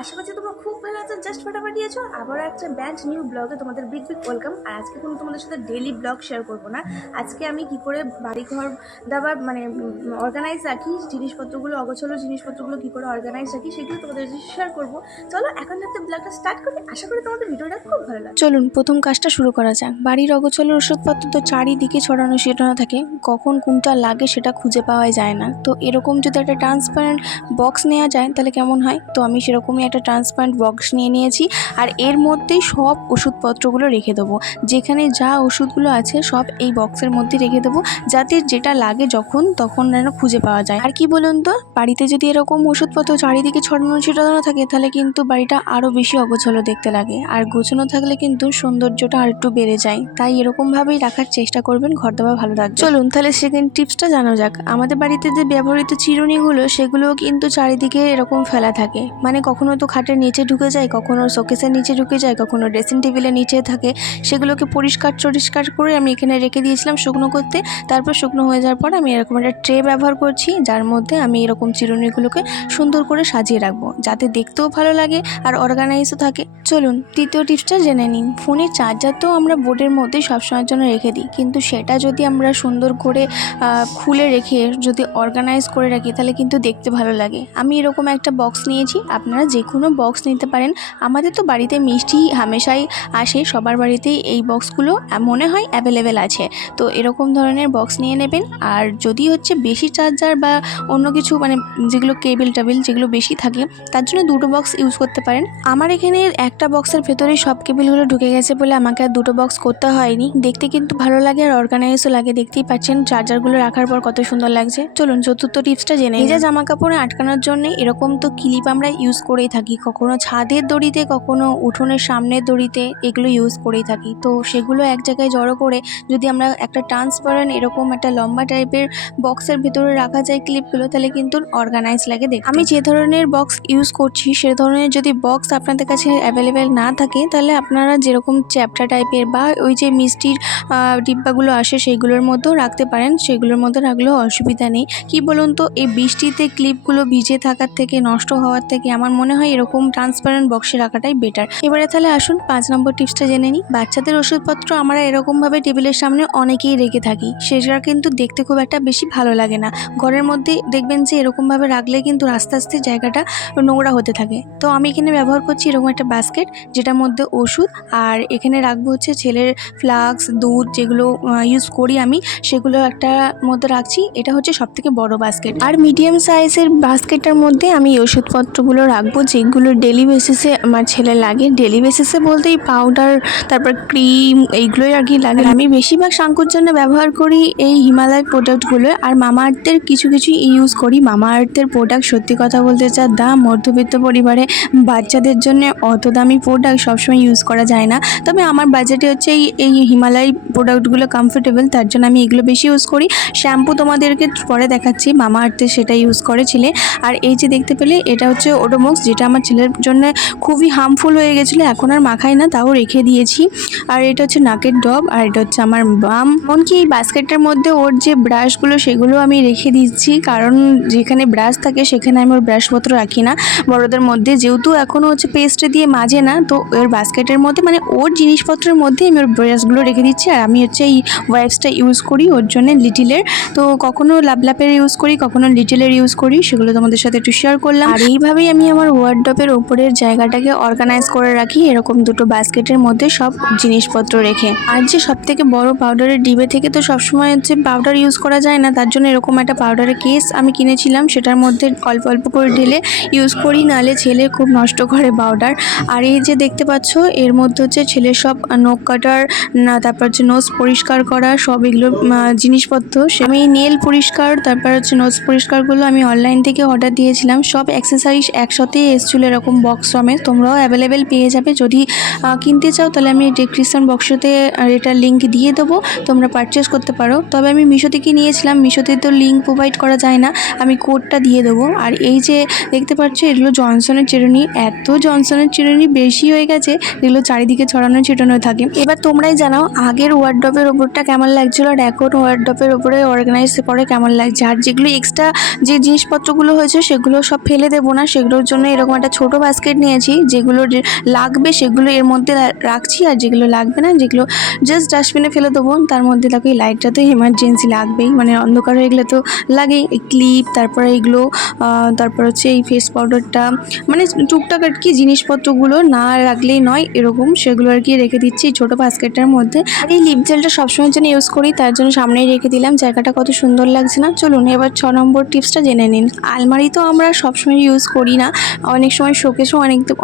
আশা করছি তোমরা খুব ভালো আছো। জাস্ট ফাটাফাটি আছো। আবারও একটা ব্যান্ড নিউ ব্লগে তোমাদের বিগ ওয়েলকাম। আর আজকে কোনো তোমাদের সাথে ডেইলি ব্লগ শেয়ার করবো না। আজকে আমি কি করে বাড়িঘর দাবার মানে অর্গানাইজ রাখি, জিনিসপত্রগুলো অগোছালো জিনিসপত্রগুলো কি করে অর্গানাইজ রাখি সেগুলো তোমাদের সাথে শেয়ার করবো। চলো এখন রাতে ব্লগটা স্টার্ট করি। আশা করি তোমাদের ভিডিওটা খুব ভালো লাগে। চলুন প্রথম কাজটা শুরু করা যাক। বাড়ির অগোছালো ওষুধপত্র তো চারিদিকে ছড়ানো ছিটানো থাকে, কখন কোনটা লাগে সেটা খুঁজে পাওয়া যায় না। তো এরকম যদি একটা ট্রান্সপারেন্ট বক্স নেওয়া যায় তাহলে কেমন হয়। তো আমি সেরকমই একটা ট্রান্সপারেন্ট বক্স নিয়ে নিয়েছি, আর এর মধ্যেই সব ওষুধপত্রগুলো রেখে দেবো। যেখানে যা ওষুধগুলো আছে সব এই বক্সের মধ্যে রেখে দেবো, যাতে যেটা লাগে যখন তখন যেন খুঁজে পাওয়া যায়। আর কি বলুন তো, বাড়িতে যদি এরকম ওষুধপত্র চারিদিকে ছড়ানো ছিটানো থাকে তাহলে কিন্তু বাড়িটা আরও বেশি অগোছালো দেখতে লাগে, আর গোছানো থাকলে কিন্তু সৌন্দর্যটা আর একটু বেড়ে যায়। তাই এরকমভাবেই রাখার চেষ্টা করবেন, ঘর দাবার ভালো রাখবেন। চলুন তাহলে সেকেন্ড টিপসটা জানা যাক। আমাদের বাড়িতে যে ব্যবহৃত চিরুনিগুলো সেগুলোও কিন্তু চারিদিকে এরকম ফেলা থাকে, মানে কখনো তো খাটের নিচে ঢুকে যায়, কখনো শোকেসের নিচে ঢুকে যায়, কখনো ড্রেসিং টেবিলের নিচে থাকে। সেগুলোকে পরিষ্কার করে আমি এখানে রেখে দিয়েছিলাম শুকনো করতে। তারপর শুকনো হয়ে যাওয়ার পর আমি এরকম একটা ট্রে ব্যবহার করছি, যার মধ্যে আমি এরকম চিরুনিগুলোকে সুন্দর করে সাজিয়ে রাখবো, যাতে দেখতেও ভালো লাগে আর অর্গানাইজও থাকে। চলুন তৃতীয় টিপসটা জেনে নিন। ফোনের চার্জার তো আমরা বোর্ডের মধ্যেই সবসময়ের জন্য রেখে দিই, কিন্তু সেটা যদি আমরা সুন্দর করে খুলে রেখে যদি অর্গানাইজ করে রাখি তাহলে কিন্তু দেখতে ভালো লাগে। আমি এরকম একটা বক্স নিয়েছি, আপনারা যে কোনো বক্স নিতে পারেন। আমাদের তো বাড়িতে মিষ্টি হামেশাই আসে, সবার বাড়িতেই এই বক্সগুলো মনে হয় অ্যাভেলেবেল আছে। তো এরকম ধরনের বক্স নিয়ে নেবেন। আর যদি হচ্ছে বেশি চার্জার বা অন্য কিছু মানে যেগুলো কেবল যেগুলো বেশি থাকে, তার জন্য দুটো বক্স ইউজ করতে পারেন। আমার এখানে একটা বক্সের ভেতরেই সব কেবলগুলো ঢুকে গেছে বলে আমাকে আর দুটো বক্স করতে হয়নি। দেখতে কিন্তু ভালো লাগে আর অর্গানাইজও লাগে। দেখতেই পাচ্ছেন চার্জারগুলো রাখার পর কত সুন্দর লাগছে। চলুন চতুর্থ টিপসটা জেনে নিই। জামা কাপড়ে আটকানোর জন্য এরকম তো ক্লিপ আমরা ইউজ করেই থাকি, কখনো ছাদের দড়িতে, কখনো উঠোনের সামনের দড়িতে, এগুলো ইউজ করেই থাকি। তো সেগুলো এক জায়গায় জড়ো করে যদি আমরা একটা ট্রান্সপারেন্ট এরকম একটা লম্বা টাইপের বক্সের ভেতরে রাখা যায় ক্লিপগুলো, তাহলে কিন্তু অর্গানাইজ লাগে দেখতে। আমি যে ধরনের বক্স ইউজ করছি সে ধরনের যদি বক্স আপনাদের কাছে অ্যাভেলেবেল না থাকে, তাহলে আপনারা যেরকম চ্যাপ্টা টাইপের বা ওই যে মিষ্টির ডিব্বাগুলো আসে সেইগুলোর মধ্যেও রাখতে পারেন। সেগুলোর মধ্যে রাখলেও অসুবিধা নেই। কি বলুন তো, এই বৃষ্টিতে ক্লিপগুলো ভিজে থাকার থেকে, নষ্ট হওয়ার থেকে আমার মনে হয় এরকম ট্রান্সপারেন্ট বক্সে রাখাটাই বেটার। এবারে তাহলে আসুন 5 নম্বর টিপসটা জেনে নিই। বাচ্চাদের ওষুধপত্র আমরা এরকমভাবে টেবিলের সামনে অনেকেই রেখে থাকি, সেটা কিন্তু দেখতে খুব একটা বেশি ভালো লাগে না। ঘরের মধ্যে দেখবেন যে এরকমভাবে রাখলে কিন্তু আস্তে আস্তে জায়গাটা নোংরা হতে থাকে। তো আমি এখানে ব্যবহার করছি এরকম একটা বাস্কেট, যেটার মধ্যে ওষুধ, আর এখানে রাখবো হচ্ছে ছেলের ফ্লাক্স, দুধ যেগুলো ইউজ করি আমি, সেগুলো একটা মধ্যে রাখছি। এটা হচ্ছে সবথেকে বড় বাস্কেট। আর মিডিয়াম সাইজের বাস্কেটটার মধ্যে আমি ওষুধপত্রগুলো রাখবো, যেগুলো ডেলি বেসিসে আমার ছেলে লাগে। ডেলি বেসিসে বলতে এই পাউডার, তারপর ক্রিম, এইগুলোই আর কি লাগে। আমি বেশিরভাগ শাঙ্কুর জন্য ব্যবহার করি এই হিমালয় প্রোডাক্টগুলো, আর মামা আর্থের কিছু ইউজ করি। মামা আর্থের প্রোডাক্ট সত্যি কথা বলতে যা দাম, মধ্যবিত্ত পরিবারে বাচ্চাদের জন্য অত দামি প্রোডাক্ট সবসময় ইউজ করা যায় না। তবে আমার বাজেটে হচ্ছে এই হিমালয় প্রোডাক্টগুলো কমফোর্টেবল, তার জন্য আমি এগুলো বেশি ইউজ করি। শ্যাম্পু তোমাদেরকে পরে দেখাচ্ছি, মামা আর্থের সেটা ইউজ করেছিলে। আর এই যে দেখতে পেলে এটা হচ্ছে ওডোমক্স, যেটা আমার ছেলের জন্য খুবই হার্মফুল হয়ে গেছিলো, এখন আর মাখাই না, তাও রেখে দিয়েছি। আর এটা হচ্ছে নাকের ডব, আর এটা হচ্ছে আমার বাম। এমনকি এই বাস্কেটের মধ্যে ওর যে ব্রাশগুলো সেগুলো আমি রেখে দিচ্ছি, কারণ যেখানে ব্রাশ থাকে সেখানে আমি ওর ব্রাশপত্র রাখি না। বড়দের মধ্যে যেহেতু এখনও হচ্ছে পেস্ট দিয়ে মাজে না, তো ওর বাস্কেটের মধ্যে মানে ওর জিনিসপত্রের মধ্যে আমি ওর ব্রাশগুলো রেখে দিচ্ছি। আর আমি হচ্ছে এই ওয়াইপসটা ইউজ করি ওর জন্য লিটিলের, তো কখনো লাভলাপের ইউজ করি, কখনো লিটিলের ইউজ করি, সেগুলো তোমাদের সাথে একটু শেয়ার করলাম। আর এইভাবেই আমি আমার ওয়ার্ডরোবের উপরের জায়গাটাকে অর্গানাইজ করে রাখি, এরকম দুটো বাস্কেটের মধ্যে সব জিনিসপত্র রেখে। আর যে সব থেকে বড় পাউডারের ডিবে থেকে তো সবসময় হচ্ছে পাউডার ইউজ করা যায় না, তার জন্য এরকম একটা পাউডারের কেস আমি কিনেছিলাম, সেটার মধ্যে অল্প অল্প করে ঢেলে ইউজ করি, নাহলে ছেলে খুব নষ্ট করে পাউডার। আর এই যে দেখতে পাচ্ছ এর মধ্যে হচ্ছে ছেলের সব নখ কাটার, তারপর হচ্ছে নোজ পরিষ্কার করা, সব এগুলো জিনিসপত্র। আমি নেল পরিষ্কার, তারপর হচ্ছে নোজ পরিষ্কারগুলো আমি অনলাইন থেকে অর্ডার দিয়েছিলাম। সব অ্যাক্সেসরিজ একসাথেই এসেছিলো এরকম বক্স সমেত। তোমরাও অ্যাভেলেবেল পেয়ে যাবে, যদি কিনতে চাও তাহলে আমি ডেসক্রিপশন বক্সতে এটার লিঙ্ক দিয়ে দেবো, তোমরা পারচেস করতে পারো। তবে আমি মিশো থেকে নিয়েছিলাম, মিশোতে তো লিঙ্ক প্রোভাইড করা যায় না, আমি কোডটা দিয়ে দেবো। আর এই যে দেখতে পাচ্ছ এগুলো জনসনের চিরুনি, এত জনসনের চিরুনি বেশি হয়ে গেছে, এগুলো চারিদিকে ছড়ানো ছিটানো থাকে। এবার তোমরাই জানাও আগের ওয়ার্ডরোবের ওপরটা কেমন লাগছিলো, আর এখন ওয়ার্ডরোবের ওপরে অর্গানাইজ করে কেমন লাগছে। আর যেগুলো এক্সট্রা যে জিনিসপত্রগুলো হয়েছে সেগুলো সব ফেলে দেবো না, সেগুলোর জন্য এরকম এরকম একটা ছোট বাস্কেট নিয়েছি, যেগুলো লাগবে সেগুলো এর মধ্যে রাখছি, আর যেগুলো লাগবে না, যেগুলো জাস্ট ডাস্টবিনে ফেলে দেবো। তার মধ্যে দেখো এই লাইটটা তো এমার্জেন্সি লাগবেই, মানে অন্ধকার হয়ে গেলে তো লাগেই। ক্লিপ, তারপরে এইগুলো, তারপর হচ্ছে এই ফেস পাউডারটা, মানে টুকটাক আর কি জিনিসপত্রগুলো না রাখলেই নয় এরকম, সেগুলো আর কি রেখে দিচ্ছি এই ছোটো বাস্কেটটার মধ্যে। আর এই লিপ জেলটা সবসময়ের জন্য ইউজ করি, তার জন্য সামনেই রেখে দিলাম। জায়গাটা কত সুন্দর লাগছে না? চলুন এবার 6 নম্বর টিপসটা জেনে নিন। আলমারি তো আমরা সবসময় ইউজ করি না, অনেক সময় শোকেসও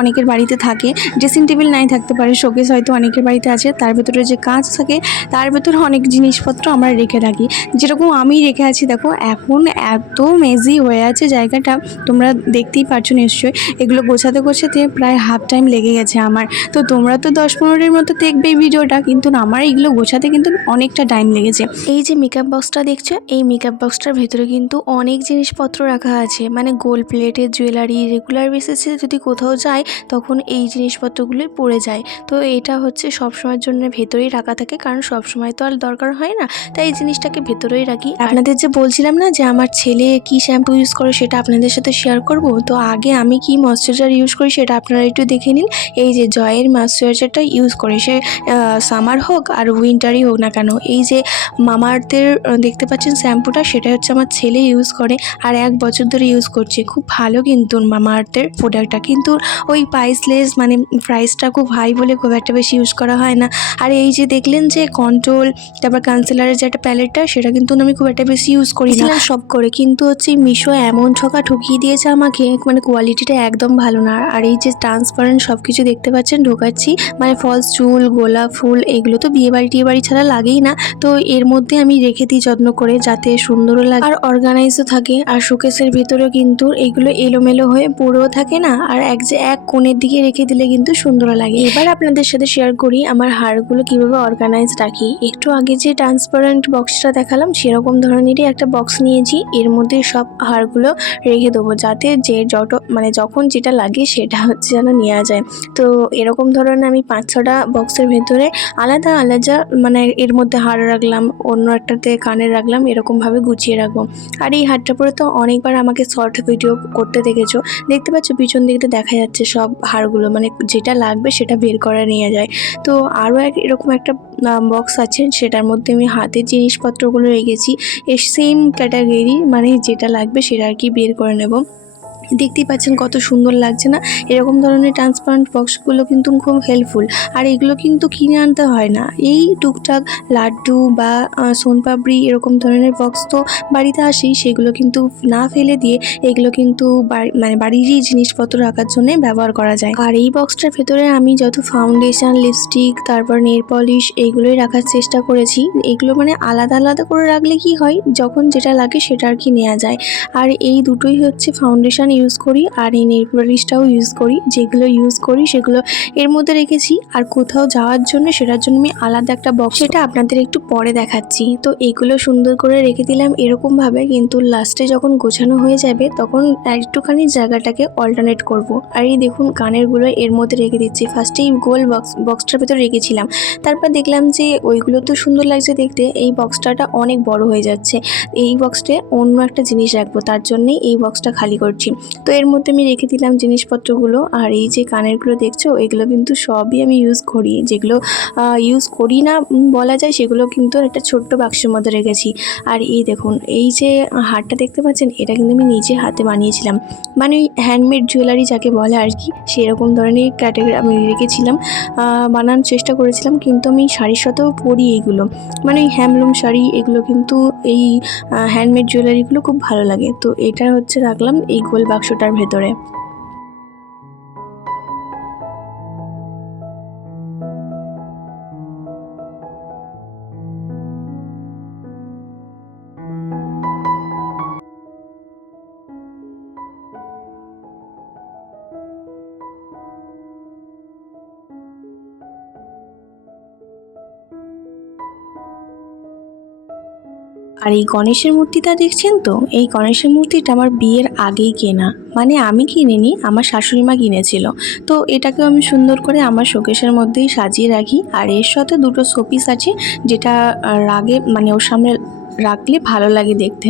অনেকের বাড়িতে থাকে। ড্রেসিং টেবিল নাই থাকতে পারে, শোকেস হয়তো অনেকের বাড়িতে আছে, তার ভেতরে যে কাঁচ থাকে তার ভেতরে অনেক জিনিসপত্র আমরা রেখে রাখি। যেরকম আমি রেখে আছি, দেখো এখন এত মেজি হয়ে আছে জায়গাটা, তোমরা দেখতেই পারছো নিশ্চয়ই। এগুলো গোছাতে গোছাতে প্রায় হাফ টাইম লেগে গেছে আমার। তো তোমরা তো 10-15 মতো দেখবে এই ভিডিওটা, কিন্তু আমার এইগুলো গোছাতে কিন্তু অনেকটা টাইম লেগেছে। এই যে মেকআপ বক্সটা দেখছো, এই মেকআপ বক্সটার ভেতরে কিন্তু অনেক জিনিসপত্র রাখা আছে, মানে গোল্ড প্লেটের জুয়েলারি। রেগুলার বেসিসে যদি কোথাও যায় তখন এই জিনিসপত্রগুলোই পড়ে যায়। তো এটা হচ্ছে সবসময়ের জন্য ভেতরেই রাখা থাকে, কারণ সবসময় তো আর দরকার হয় না, তাই এই জিনিসটাকে ভেতরেই রাখি। আপনাদের যে বলছিলাম না যে আমার ছেলে কি শ্যাম্পু ইউজ করে, সেটা আপনাদের সাথে শেয়ার করব। তো আগে আমি কি ময়েশ্চারাইজার ইউজ করি সেটা আপনারা একটু দেখে নিন। এই যে জয়ের ময়েশ্চারাইজারটা ইউজ করে, সে সামার হোক আর উইন্টারই হোক না কেন। এই যে মামাআর্থের দেখতে পাচ্ছেন শ্যাম্পুটা, সেটা হচ্ছে আমার ছেলে ইউজ করে, আর 1 বছর ধরে ইউজ করছে। খুব ভালো কিন্তু মামাআর্থের প্রোডাক্টটা, কিন্তু ওই প্রাইসলেস, মানে প্রাইসটা খুব হাই বলে খুব একটা বেশি ইউজ করা হয় না। আর এই যে দেখলেন যে কন্ট্রোল, তারপর কনসিলারের যে একটা প্যালেটটা, সেটা কিন্তু আমি খুব একটা বেশি ইউজ করি না সব করে। কিন্তু হচ্ছে মিশো এমন ঠকিয়ে দিয়েছে আমাকে, মানে কোয়ালিটিটা একদম ভালো না। আর এই যে ট্রান্সপারেন্ট সব কিছু দেখতে পাচ্ছেন ঢোকাচ্ছি, মানে ফলস চুল, গোলাপ ফুল, এগুলো তো বিয়ে বাড়ি ছাড়া লাগেই না। তো এর মধ্যে আমি রেখে দিই যত্ন করে, যাতে সুন্দরও লাগে আর অর্গানাইজও থাকে। আর শোকেসের ভিতরেও কিন্তু এইগুলো এলোমেলো হয়ে পড়েও থাকে না, আর এক কোণের দিকে রেখে দিলে কিন্তু সুন্দর লাগে। এবার আপনাদের সাথে শেয়ার করি আমার হারগুলো কিভাবে অর্গানাইজ রাখি। একটু আগে যে ট্রান্সপারেন্ট বক্সটা দেখালাম, সেরকম ধরনেরই একটা বক্স নিয়েছি, এর মধ্যে সব হারগুলো রেখে দেবো, যাতে যে মানে যখন যেটা লাগে সেটা হচ্ছে যেন নেওয়া যায়। তো এরকম ধরনের আমি 5-6টা বক্সের ভেতরে আলাদা আলাদা, মানে এর মধ্যে হার রাখলাম, অন্য একটাতে কানের রাখলাম, এরকমভাবে গুছিয়ে রাখবো। আর এই হারটা পরে তো অনেকবার আমাকে শর্ট ভিডিও করতে দেখেছো, দেখতে পাচ্ছ পিছন দিকটা দেখা যাচ্ছে সব হারগুলো, মানে যেটা লাগবে সেটা বের করে নিয়ে যায়। তো আরও এরকম একটা বক্স আছে, সেটার মধ্যে আমি হাতের জিনিসপত্রগুলো রেখেছি, এর সেম ক্যাটাগরি, মানে যেটা লাগবে সেটা আর কি বের করে নেব। দেখতেই পাচ্ছেন কত সুন্দর লাগছে না? এরকম ধরনের ট্রান্সপারেন্ট বক্সগুলো কিন্তু খুব হেল্পফুল। আর এগুলো কিন্তু কিনে আনতে হয় না, এই টুকটাক লাড্ডু বা সোনপাপড়ি এরকম ধরনের বক্স তো বাড়িতে আসেই, সেগুলো কিন্তু না ফেলে দিয়ে এগুলো কিন্তু মানে বাড়িরই জিনিসপত্র রাখার জন্য ব্যবহার করা যায়। আর এই বক্সটার ভেতরে আমি যত ফাউন্ডেশন, লিপস্টিক, তারপর নেল পলিশ, এইগুলোই রাখার চেষ্টা করেছি। এগুলো মানে আলাদা আলাদা করে রাখলে কি হয়, যখন যেটা লাগে সেটা আর কি নেওয়া যায়। আর এই দুটোই হচ্ছে ফাউন্ডেশন ইউজ করি, আর এই নেল পলিশটাও ইউজ করি। যেগুলো ইউজ করি সেগুলো এর মধ্যে রেখেছি, আর কোথাও যাওয়ার জন্য সেটার জন্য আমি আলাদা একটা বক্স, সেটা আপনাদের একটু পরে দেখাচ্ছি। তো এগুলো সুন্দর করে রেখে দিলাম এরকমভাবে, কিন্তু লাস্টে যখন গোছানো হয়ে যাবে তখন একটুখানি জায়গাটাকে অল্টারনেট করব। আর এই দেখুন কানেরগুলো এর মধ্যে রেখে দিচ্ছি। ফার্স্টে এই গোল বক্সটার ভেতরে রেখেছিলাম, তারপর দেখলাম যে ওইগুলো তো সুন্দর লাগছে দেখতে, এই বক্সটাটা অনেক বড় হয়ে যাচ্ছে, এই বক্সটে অন্য একটা জিনিস রাখবো, তার জন্যই এই বক্সটা খালি করছি। তো এর মধ্যে আমি রেখে দিলাম জিনিসপত্রগুলো। আর এই যে কানেরগুলো দেখছো, এগুলো কিন্তু সবই আমি ইউজ করি, যেগুলো ইউজ করি না বলা যায় সেগুলো কিন্তু একটা ছোট্ট বাক্সের মধ্যে রেখেছি। আর এই দেখুন এই যে হারটা দেখতে পাচ্ছেন, এটা কিন্তু আমি নিজে হাতে বানিয়েছিলাম, মানে ওই হ্যান্ডমেড জুয়েলারি যাকে বলে আর কি, সেরকম ধরনের ক্যাটাগরি আমি রেখেছিলাম, বানানোর চেষ্টা করেছিলাম। কিন্তু আমি শাড়ির সাথেও পরি এইগুলো, মানে ওই হ্যান্ডলুম শাড়ি, এগুলো কিন্তু এই হ্যান্ডমেড জুয়েলারিগুলো খুব ভালো লাগে। তো এটা হচ্ছে রাখলাম এই গোল বাক্সটার ভেতরে। আর এই গণেশের মূর্তিটা দেখছেন তো, এই গণেশের মূর্তিটা আমার বিয়ের আগেই কেনা, মানে আমি কিনিনি, আমার শাশুড়ি মা কিনেছিল। তো এটাকেও আমি সুন্দর করে আমার শোকেসের মধ্যেই সাজিয়ে রাখি। আর এর সাথে দুটো শোপিস আছে, যেটা আগে মানে ওর সামনে রাখলে ভালো লাগে দেখতে।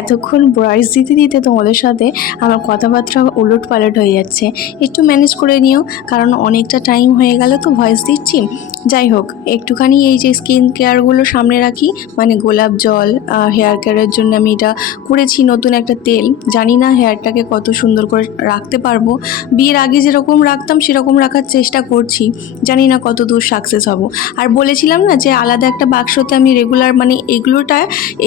এতক্ষণ ভয়েস দিতে দিতে তোমাদের সাথে আমার কথাবার্তা উলট পালট হয়ে যাচ্ছে, একটু ম্যানেজ করে নিও, কারণ অনেকটা টাইম হয়ে গেল তো ভয়েস দিচ্ছি। যাই হোক, একটুখানি এই যে স্কিন কেয়ারগুলো সামনে রাখি, মানে গোলাপ জল, হেয়ার কেয়ারের জন্য আমি এটা করেছি নতুন একটা তেল। জানি না হেয়ারটাকে কত সুন্দর করে রাখতে পারবো, বিয়ের আগে যেরকম রাখতাম সেরকম রাখার চেষ্টা করছি, জানি না কত দূর সাকসেস হব। আর বলেছিলাম না যে আলাদা একটা বাক্সতে আমি রেগুলার মানে এগুলোটা,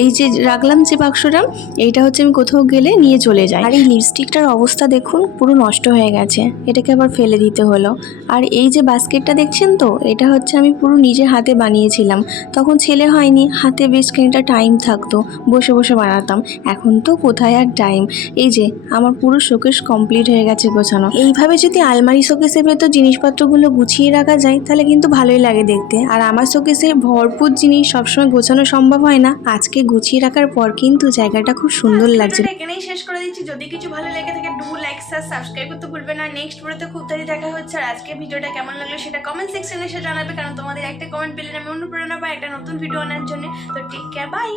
এই যে রাখলাম যে বাক্সটা, এইটা হচ্ছে আমি কোথাও গেলে নিয়ে চলে যাই। আর এই লিপস্টিকটার অবস্থা দেখুন, পুরো নষ্ট হয়ে গেছে, এটাকে আবার ফেলে দিতে হলো। আর এই যে বাস্কেটটা দেখছেন তো, এটা হচ্ছে আমি পুরো নিজে হাতে বানিয়েছিলাম, তখন ছেলে হয়নি, হাতে বেশ খানিকটা টাইম থাকতো, বসে বসে বানাতাম। এখন তো কোথায় আর টাইম। এই যে আমার পুরো শোকেস কমপ্লিট হয়ে গেছে গোছানো। এইভাবে যদি আলমারি শোকেসের ভেতর জিনিসপত্রগুলো গুছিয়ে রাখা যায় তাহলে কিন্তু ভালোই লাগে দেখতে। আর আমার শোকেসে ভরপুর জিনিস সবসময় গোছানো সম্ভব হয় না, আজকে গুছিয়ে রাখার পর কিন্তু জায়গাটা খুব সুন্দর লাগছে। এখানেই শেষ করে দিচ্ছি। যদি কিছু ভালো লেগে থাকে ডু লাইক সাবস্ক্রাইব করতে ভুলবে না। নেক্সট ভিডিওতে খুব তাড়াতাড়ি দেখা হচ্ছে। আর আজকে ভিডিওটা কেমন লাগলো সেটা কমেন্ট সেকশনে এসে জানাবে, কারণ তোমাদের একটা কমেন্ট পেলে আমি অনুপ্রেরণা পাই একটা নতুন ভিডিও আনার জন্য। তো টেক কেয়ার, বাই।